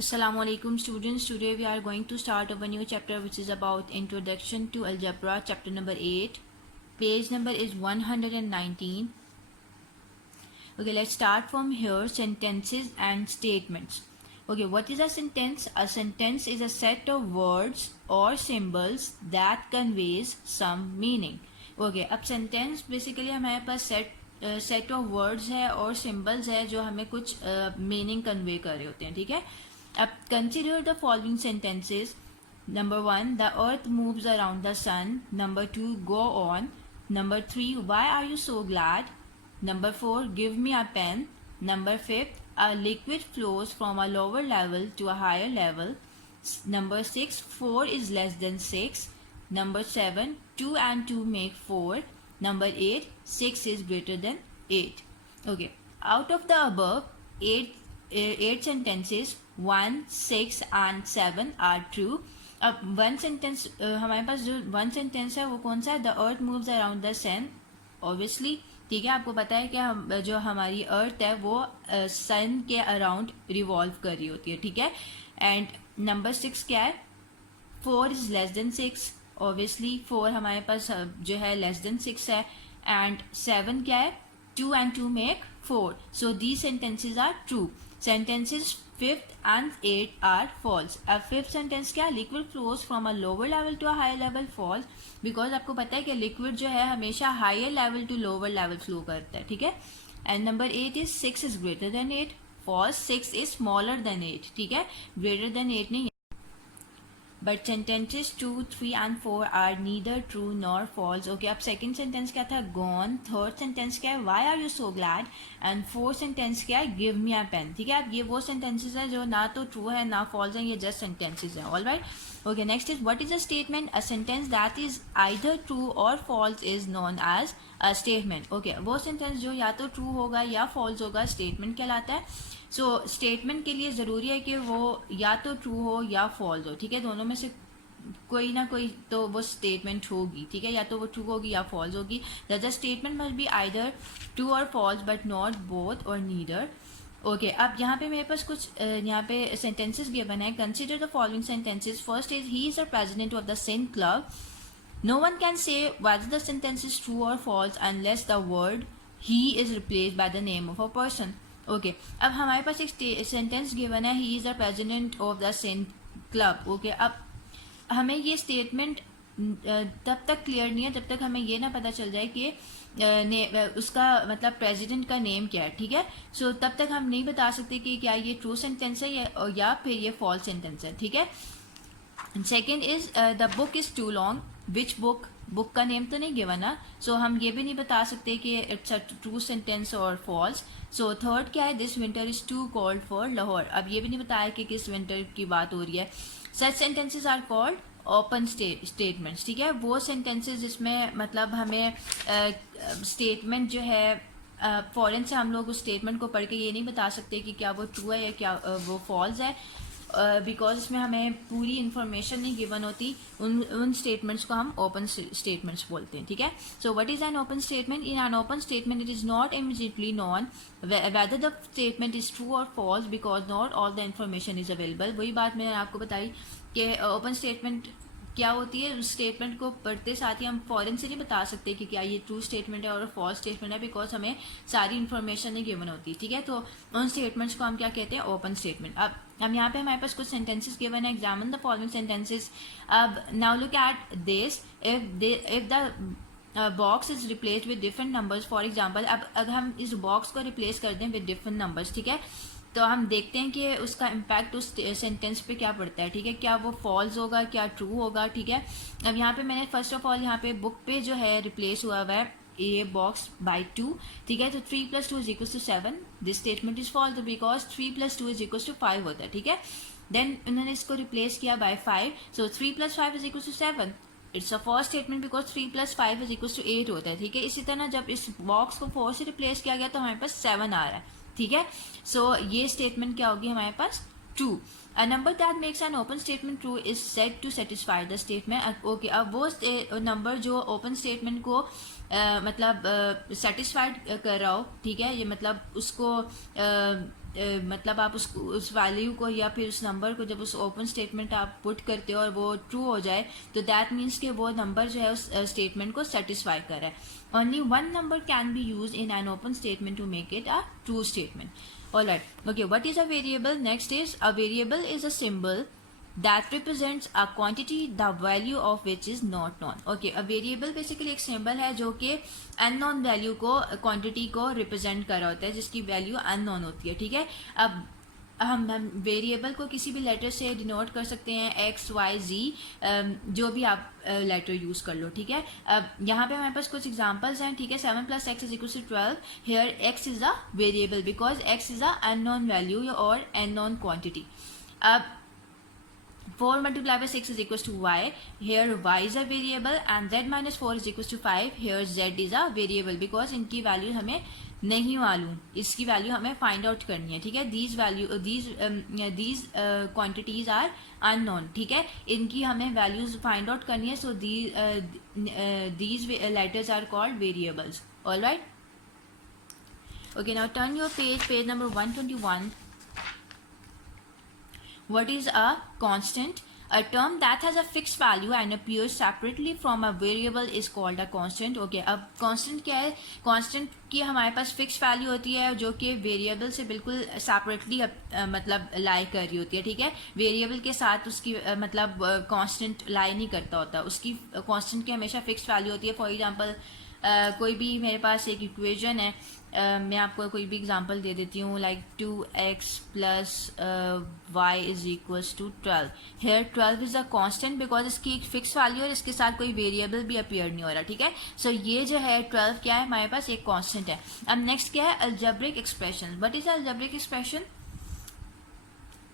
Assalamu alaikum students. Today we are going to start a new chapter which is about Introduction to Algebra, chapter number 8. Page number is 119. Okay, let's start from here. Sentences and statements. Okay, what is a sentence? A sentence is a set of words or symbols that conveys some meaning. Okay, अब sentence basically हमारे पास set of words है और symbols है जो हमें कुछ meaning convey कर रहे होते हैं, ठीक है. अब consider the following sentences. Number 1, the earth moves around the sun. Number 2, go on. Number 3, why are you so glad? Number 4, give me a pen. Number 5, a liquid flows from a lower level to a higher level. Number 6, 4 is less than 6. Number 7, 2 and 2 make 4. Number 8, 6 is greater than 8. Okay, out of the above, 8 sentences, 1, 6 and 7 are true. अब one sentence हमारे पास जो one sentence है वो कौन सा है? The earth moves around the sun. Obviously, ठीक है, आपको पता है कि जो हमारी अर्थ है वो सन के अराउंड रिवॉल्व कर रही होती है, ठीक है. एंड नंबर 6 क्या है? 4 इज लेस देन 6. ऑब्वियसली 4 हमारे पास जो है लेस देन 6 है. एंड 7 क्या है? 2 and 2 make 4. So these sentences are true. Sentences 5th and 8 are false. अब 5th sentence क्या? Liquid flows from a lower level to a higher level. False, because आपको पता है कि liquid जो है हमेशा higher level to lower level flow करता है, ठीक है. And number 8 is 6 is greater than 8. False, 6 is smaller than 8, ठीक है, greater than 8 नहीं. But sentences 2, 3 and 4 are neither true nor false. Okay, अब second sentence क्या था? Gone. Third sentence क्या है? Why are you so glad? And fourth sentence क्या है? Give me a pen. ठीक है, अब ये वो sentences है जो ना तो true है ना false है, ये just sentences है. All right. Okay, next is what is a statement? A sentence that is either true or false is known as a statement. Okay, वो sentence जो या तो true होगा या false होगा statement कहलाता है. सो स्टेटमेंट के लिए ज़रूरी है कि वो या तो ट्रू हो या फॉल्स हो, ठीक है, दोनों में से कोई ना कोई तो वो स्टेटमेंट होगी, ठीक है, या तो वो ट्रू होगी या फॉल्स होगी. The statement must be either true और फॉल्स बट नॉट बोथ और नीदर. ओके, अब यहाँ पे मेरे पास कुछ यहाँ पे सेंटेंसेस गिवन है. Consider the following sentences. First is he is the president of the sun club. No one can say whether the sentence is true or false unless the word he is replaced by the name of a person. Okay, अब हमारे पास एक sentence given है, he is the president of the saint club. Okay, अब हमें ये statement तब तक क्लियर नहीं है जब तक हमें ये ना पता चल जाए कि उसका मतलब प्रेसिडेंट का नेम क्या है, ठीक है. सो तब तक हम नहीं बता सकते कि क्या ये ट्रू सेंटेंस है या फिर ये फॉल्स सेंटेंस है, ठीक है. Second is the book is too long. Which book? Book का नेम तो नहीं गिवन ना, सो हम ये भी नहीं बता सकते कि इट्स अ ट्रू सेंटेंस और फॉल्स. सो थर्ड क्या है? This winter is too cold for Lahore. अब ये भी नहीं बताया कि किस विंटर की बात हो रही है. Such sentences are called open statements, ठीक है, वो सेंटेंसेस जिसमें मतलब हमें स्टेटमेंट जो है फॉरन से हम लोग उस स्टेटमेंट को पढ़ के ये नहीं बता सकते कि क्या वो ट्रू है या क्या वो फॉल्स है, बिकॉज इसमें हमें पूरी इन्फॉर्मेशन नहीं गिवन होती. उन स्टेटमेंट्स को हम ओपन स्टेटमेंट्स बोलते हैं, ठीक है. So what is an open statement? In an open statement it is not immediately known whether the statement is true or false because not all the information is available. वही बात मैंने आपको बताई कि ओपन स्टेटमेंट क्या होती है. उस स्टेटमेंट को पढ़ते साथ ही हम फॉरन से नहीं बता सकते कि क्या ये ट्रू स्टेटमेंट है और फॉल्स स्टेटमेंट है, बिकॉज हमें सारी इन्फॉर्मेशन नहीं गिवन होती, ठीक है. तो उन स्टेटमेंट्स को हम क्या कहते हैं? Open statement. अब हम यहाँ पे हमारे पास कुछ सेंटेंसेस गिवन है. Examine the following sentences. अब now look at this. If the box is replace with different numbers. For example, अब अगर हम इस बॉक्स को रिप्लेस कर दें विद डिफरेंट नंबर्स, ठीक है, तो हम देखते हैं कि उसका इम्पैक्ट उस सेंटेंस पे क्या पड़ता है, ठीक है, क्या वो फॉल्स होगा क्या ट्रू होगा, ठीक है. अब यहाँ पे मैंने फर्स्ट ऑफ ऑल यहाँ पे बुक पे जो है रिप्लेस हुआ हुआ है ये बॉक्स बाई 2, ठीक है. तो 3 + 2 = 7. This statement is false because 3 + 2 = 5 होता है, ठीक है. देन उन्होंने इसको रिप्लेस किया by 5. So 3 + 5 = 7. It's a first statement because 3 + 5 = 8 होता है, ठीक है. इसी तरह जब इस बॉक्स को 4 से रिप्लेस किया गया तो हमारे पास 7 आ रहा है, ठीक है. सो ये स्टेटमेंट क्या होगी हमारे पास? True. A number that makes an open statement true is said to satisfy the statement. Okay, अब वो नंबर जो ओपन स्टेटमेंट को मतलब सेटिस्फाइड कर रहा हो, ठीक है, ये मतलब उसको मतलब आप उस वैल्यू को या फिर उस नंबर को जब उस ओपन स्टेटमेंट आप पुट करते हो और वो ट्रू हो जाए, तो दैट मीन्स कि वो नंबर जो है उस स्टेटमेंट को सेटिस्फाई कर रहा है. Only one number can be used in an open statement to make it a true statement. Alright. Okay, what is a variable? Next is a variable is a symbol that represents a quantity the value of which is not known. Okay, a variable basically एक symbol है जो कि unknown value को quantity को represent कर रहा होता है, जिसकी value unknown होती है. ठीक है. अब हम वेरिएबल को किसी भी लेटर से डिनोट कर सकते हैं, एक्स वाई जी, जो भी आप लेटर यूज़ कर लो. ठीक है. अब यहाँ पे हमारे पास कुछ एग्जांपल्स हैं. ठीक है. 7 + x = 12. Here x is a variable because x is a unknown value और अननोन क्वांटिटी. अब 4 × 6 = y. Here y is a variable and z - 4 = 5. Here z is a variable because इनकी वैल्यू हमें नहीं मालूम, इसकी वैल्यू हमें फाइंड आउट करनी है. ठीक है. These quantities are unknown. ठीक है. इनकी हमें वैल्यूज फाइंड आउट करनी है. So these letters are called variables. Alright. Okay, now turn your page number 121. What is a constant? A term that has a fixed value and appears separately from a variable is called a constant. Okay, अब constant क्या है? Constant की हमारे पास fixed value होती है जो कि variable से बिल्कुल separately मतलब lie कर रही होती है. ठीक है. variable के साथ उसकी मतलब constant lie नहीं करता होता. उसकी constant की हमेशा fixed value होती है. For example, कोई भी मेरे पास एक इक्वेशन है, मैं आपको कोई भी एग्जांपल दे देती हूँ, like 2x + y = 12. Here 12 is a constant because इसकी एक फिक्स वैल्यू और इसके साथ कोई वेरिएबल भी अपीयर नहीं हो रहा. ठीक है. सो ये जो है 12 क्या है हमारे पास, एक कांस्टेंट है. अब नेक्स्ट क्या है, algebraic expression. What is algebraic expression?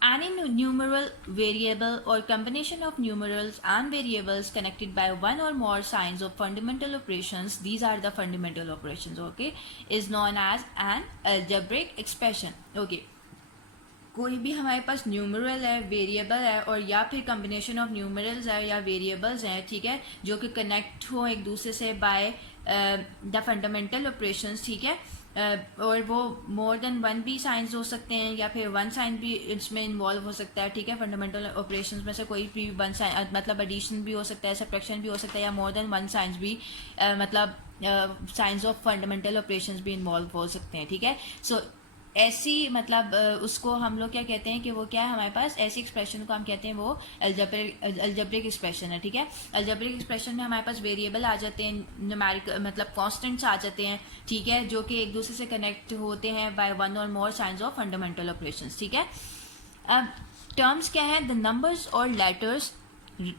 Any numeral variable or combination of numerals and variables connected by one or more signs of fundamental operations, these are the fundamental operations, okay, is known as an algebraic expression. Okay, कोई भी हमारे पास numeral है, variable है और या फिर combination of numerals है या वेरिएबल्स हैं. ठीक है. जो कि कनेक्ट हो एक दूसरे से बाय द फंडामेंटल ऑपरेशंस. ठीक है. और वो मोर देन वन भी साइंस हो सकते हैं या फिर वन साइन भी इसमें इन्वॉल्व हो सकता है. ठीक है. फंडामेंटल ऑपरेशंस में से कोई भी वन साइन मतलब एडिशन भी हो सकता है, सब्ट्रैक्शन भी हो सकता है, या मोर देन वन साइंस भी मतलब साइंस ऑफ फंडामेंटल ऑपरेशंस भी इन्वॉल्व हो सकते हैं. ठीक है. सो ऐसी मतलब उसको हम लोग क्या कहते हैं कि वो क्या है हमारे पास, ऐसी एक्सप्रेशन को हम कहते हैं वो अलजेब्रिक एक्सप्रेशन है. ठीक है. अलजेब्रिक एक्सप्रेशन में हमारे पास वेरिएबल आ जाते हैं, न्यूमेरिक मतलब कॉन्स्टेंट्स आ जाते हैं. ठीक है. जो कि एक दूसरे से कनेक्ट होते हैं बाय वन और more signs of fundamental operations. ठीक है. अब टर्म्स क्या है, द नंबर्स और letters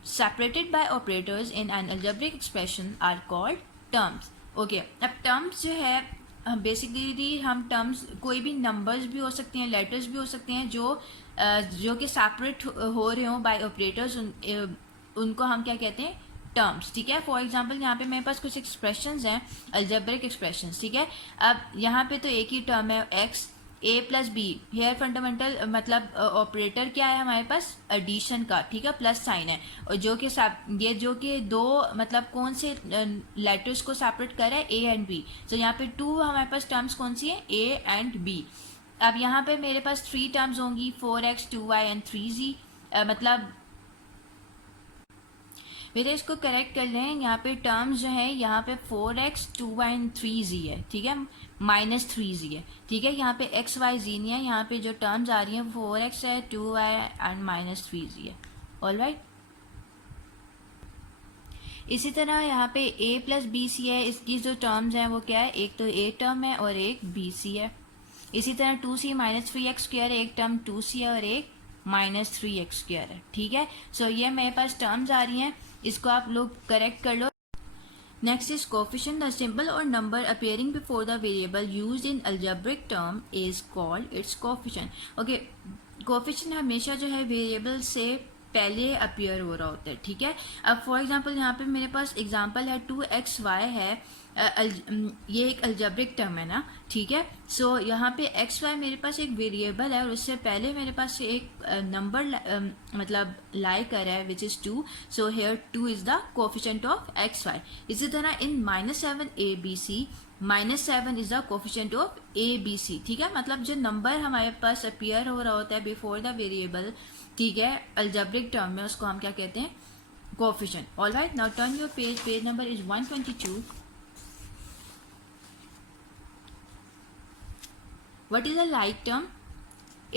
separated by operators in an algebraic expression are called terms. Okay. अब टर्म्स जो है बेसिकली हम टर्म्स कोई भी नंबर्स भी हो सकते हैं, लेटर्स भी हो सकते हैं जो कि सेपरेट हो रहे हो बाय ऑपरेटर्स, उनको हम क्या कहते हैं, टर्म्स. ठीक है. फॉर एग्जांपल यहाँ पे मेरे पास कुछ एक्सप्रेशंस हैं, अलजेब्रिक एक्सप्रेशंस. ठीक है. अब यहाँ पे तो एक ही टर्म है x a + b. Here fundamental मतलब ऑपरेटर क्या है हमारे पास, एडिशन का. ठीक है. प्लस साइन है और जो कि दो मतलब कौन से लेटर्स को सेपरेट कर रहा है, a एंड b. तो यहाँ पे 2 हमारे पास टर्म्स कौन सी है, a एंड b. अब यहाँ पे मेरे पास 3 टर्म्स होंगी, 4x 2y एंड 3z. मतलब मेरे इसको करेक्ट कर लें, यहाँ पे टर्म्स जो है यहाँ पे 4x 2y एंड 3z है. ठीक है. -3z है. ठीक है. यहाँ पे x y z नहीं है, यहाँ पे जो टर्म्स आ रही हैं 4x है, 2y एंड -3z है. ऑलराइट. इसी तरह यहाँ पे a + bc है. इसकी जो टर्म्स हैं वो क्या है, एक तो a टर्म है और एक bc है. इसी तरह 2c - 3x² है, एक टर्म 2c है और एक -3x² है. ठीक है. सो ये मेरे पास टर्म्स आ रही हैं, इसको आप लोग करेक्ट कर लो. Next is coefficient. The symbol or number appearing before the variable used in algebraic term is called its coefficient. Okay, coefficient हमेशा जो है वेरिएबल से पहले अपीयर हो रहा होता है. ठीक है. अब फॉर एग्जांपल यहाँ पे मेरे पास एग्जांपल है 2xy है. ये एक अलजेब्रिक टर्म है ना. ठीक है. सो यहाँ पे xy मेरे पास एक वेरिएबल है और उससे पहले मेरे पास एक नंबर मतलब लाई कर रहा है which is 2. So here 2 is the coefficient of xy. इसी तरह in -7 abc -7 is the coefficient of A B C, ठीक है। मतलब जो नंबर हमारे पास अपीयर हो रहा होता है बिफोर द वेरिएबल, ठीक है, अलजेब्रिक टर्म में, उसको हम क्या कहते हैं, coefficient. Alright, now turn your page, page number is 122. What is a like term?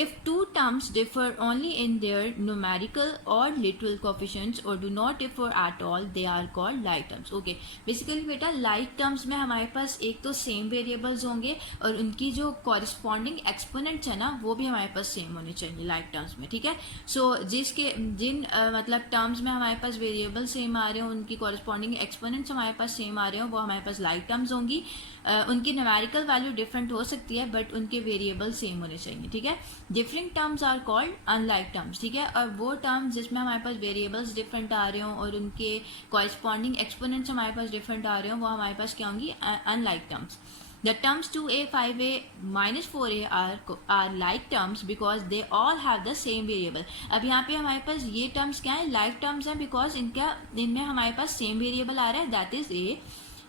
If two terms differ only in their numerical or literal coefficients or do not differ at all, they are called like terms. Okay, basically बेटा like terms में हमारे पास एक तो same variables होंगे और उनकी जो कॉरिस्पॉन्डिंग एक्सपोनेंट्स है ना वो भी हमारे पास सेम होने चाहिए like terms में, ठीक है। सो जिन मतलब टर्म्स में हमारे पास वेरिएबल सेम आ रहे हो, उनकी कॉरिस्पॉन्डिंग एक्सपोनेंट्स हमारे पास सेम आ रहे हो, वो हमारे पास like terms होंगी। उनकी न्यूमेरिकल वैल्यू डिफरेंट हो सकती है बट उनके वेरिएबल सेम होने चाहिए, ठीक है। Different terms are called unlike terms, ठीक है। और वो टर्म्स जिसमें हमारे पास वेरिएबल्स डिफरेंट आ रहे हो और उनके कॉरिस्पॉन्डिंग एक्सपोनेंट्स हमारे पास डिफरेंट आ रहे हो, वो हमारे पास क्या होंगी, unlike terms. The terms 2a, 5a, -4a are like terms because they all have the same variable. अब यहाँ पे हमारे पास ये terms क्या है, like terms हैं because इनमें हमारे पास same variable आ रहा है, that is a.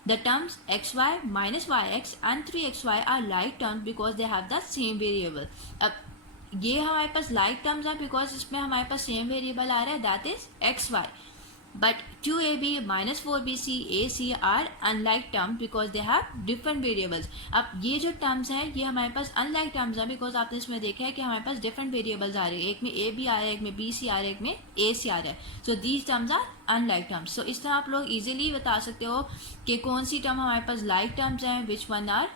The terms xy, -yx and 3xy are like terms because they have the same variable. अब ये हमारे पास like terms है because इसमें हमारे पास same variable आ रहा है, that is xy. But 2ab, -4bc, ac are unlike terms because they have different variables. अब ये जो terms हैं ये हमारे पास unlike terms हैं because आपने इसमें देखा है कि हमारे पास different variables आ रहे हैं, एक में ab आ रहा है, एक में bc आ रहा है, एक में ac आ रहा है. So these terms are unlike terms. So इस तरह आप लोग easily बता सकते हो कि कौन सी term हमारे पास like terms हैं, which one are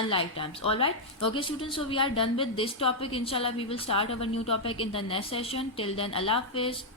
unlike terms. Alright, okay students, so we are done with this topic. Inshallah we will start our new topic in the next session. Till then, Allah Hafiz.